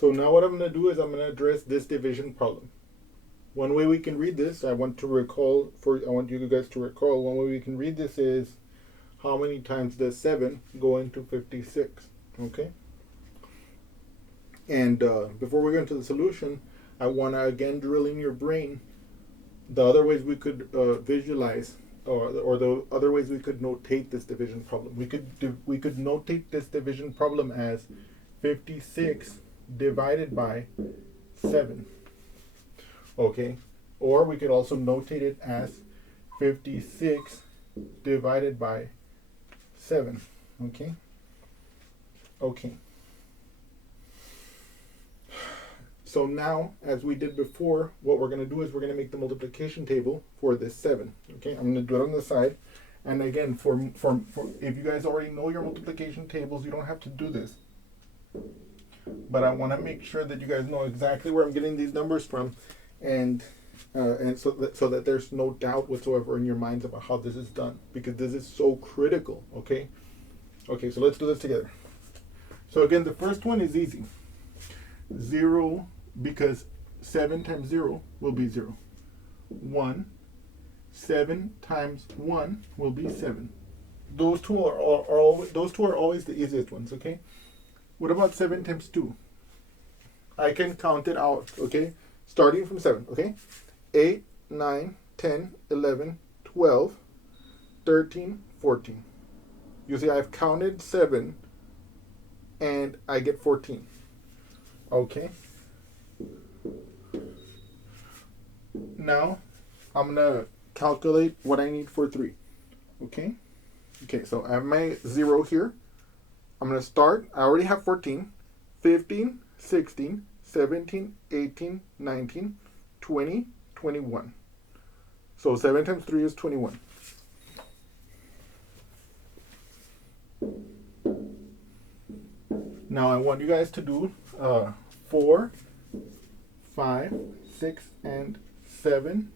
So now what I'm going to do is I'm going to address this division problem. One way we can read this, I want you guys to recall, one way we can read this is how many times does 7 go into 56, okay? And before we go into the solution, I want to again drill in your brain the other ways we could visualize, or the other ways we could notate this division problem. We could notate this division problem as 56 divided by 7. Okay, or we could also notate it as 56 divided by 7. Okay. Okay. So now, as we did before, what we're going to do is we're going to make the multiplication table for this 7. Okay, I'm going to do it on the side. And again, for if you guys already know your multiplication tables, you don't have to do this. But I want to make sure that you guys know exactly where I'm getting these numbers from, and so that there's no doubt whatsoever in your minds about how this is done, because this is so critical. Okay. Okay, so let's do this together. So again, the first one is easy. 0, because 7 times 0 will be 0. 1. 7 times 1 will be 7. Those two are always the easiest ones, okay? What about 7 times 2? I can count it out, okay? Starting from 7, okay? 8, 9, 10, 11, 12, 13, 14. You see, I've counted 7 and I get 14. Okay. Now, I'm going to calculate what I need for 3. Okay. Okay, so I have my 0 here. I'm going to start. I already have 14, 15, 16, 17, 18, 19, 20, 21. So 7 times 3 is 21. Now I want you guys to do 4, 5, 6, and 7,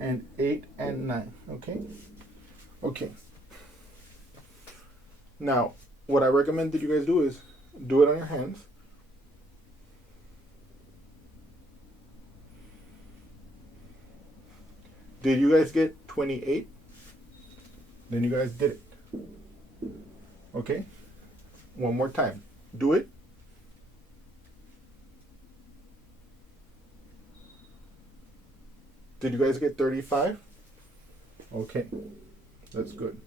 and 8, and 9. Okay? Okay. Now, what I recommend that you guys do is do it on your hands. Did you guys get 28? Then you guys did it. Okay? One more time. Do it. Did you guys get 35? Okay. That's good.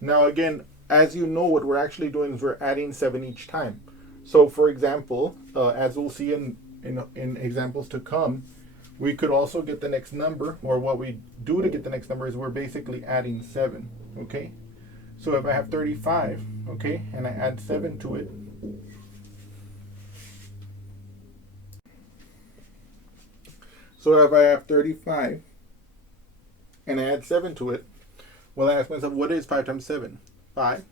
Now again, as you know, what we're actually doing is we're adding 7 each time. So for example, as we'll see in examples to come, we could also get the next number, or what we do to get the next number is we're basically adding 7, okay? So if I have 35, okay, and I add 7 to it, so if I have 35 and I add 7 to it, well, I ask myself, what is 5 times 7? 5,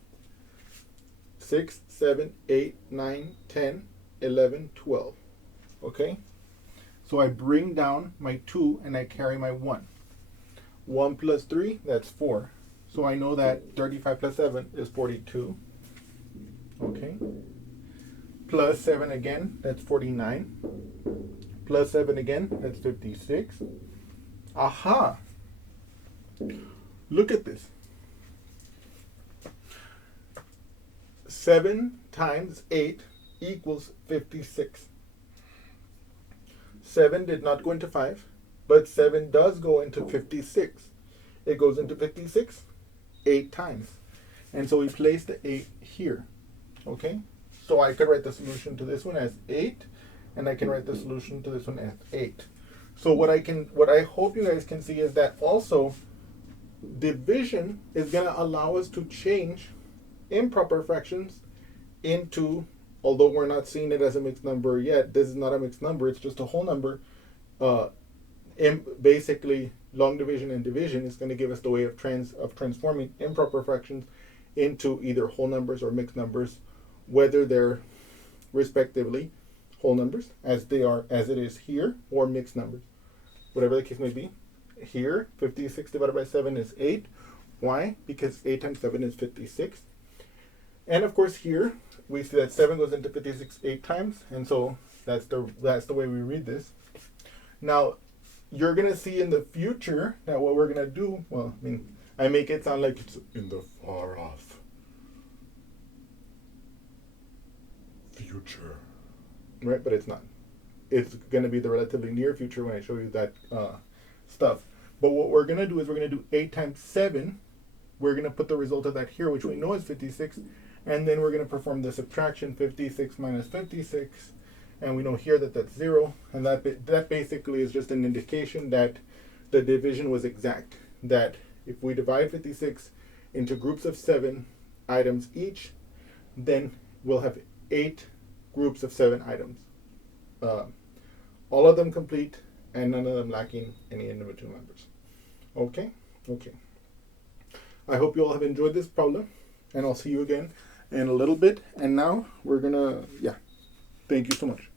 6, 7, 8, 9, 10, 11, 12. Okay? So I bring down my 2 and I carry my 1. 1 plus 3, that's 4. So I know that 35 plus 7 is 42. Okay? Plus 7 again, that's 49. Plus 7 again, that's 56. Aha! Look at this. 7 times 8 equals 56. 7 did not go into 5, but 7 does go into 56. It goes into 56 8 times. And so we place the 8 here. Okay? So I could write the solution to this one as 8, and I can write the solution to this one as 8. So what I hope you guys can see is that also division is going to allow us to change improper fractions into, although we're not seeing it as a mixed number yet, this is not a mixed number, it's just a whole number. Basically, long division and division is going to give us the way of transforming improper fractions into either whole numbers or mixed numbers, whether they're respectively whole numbers as it is here, or mixed numbers, whatever the case may be. Here, 56 divided by 7 is 8. Why? Because 8 times 7 is 56. And of course here, we see that 7 goes into 56 8 times, and so that's the way we read this. Now, you're gonna see in the future that what we're gonna do, well, I mean, I make it sound like it's in the far off future, right? But it's not. It's gonna be the relatively near future when I show you that stuff. But what we're gonna do is we're gonna do 8 times 7. We're gonna put the result of that here, which we know is 56, and then we're gonna perform the subtraction, 56 minus 56. And we know here that that's 0, and that basically is just an indication that the division was exact. That if we divide 56 into groups of 7 items each, then we'll have 8 groups of 7 items. All of them complete, and none of them lacking any individual members. Okay? Okay. I hope you all have enjoyed this problem, and I'll see you again in a little bit. And now we're gonna, thank you so much.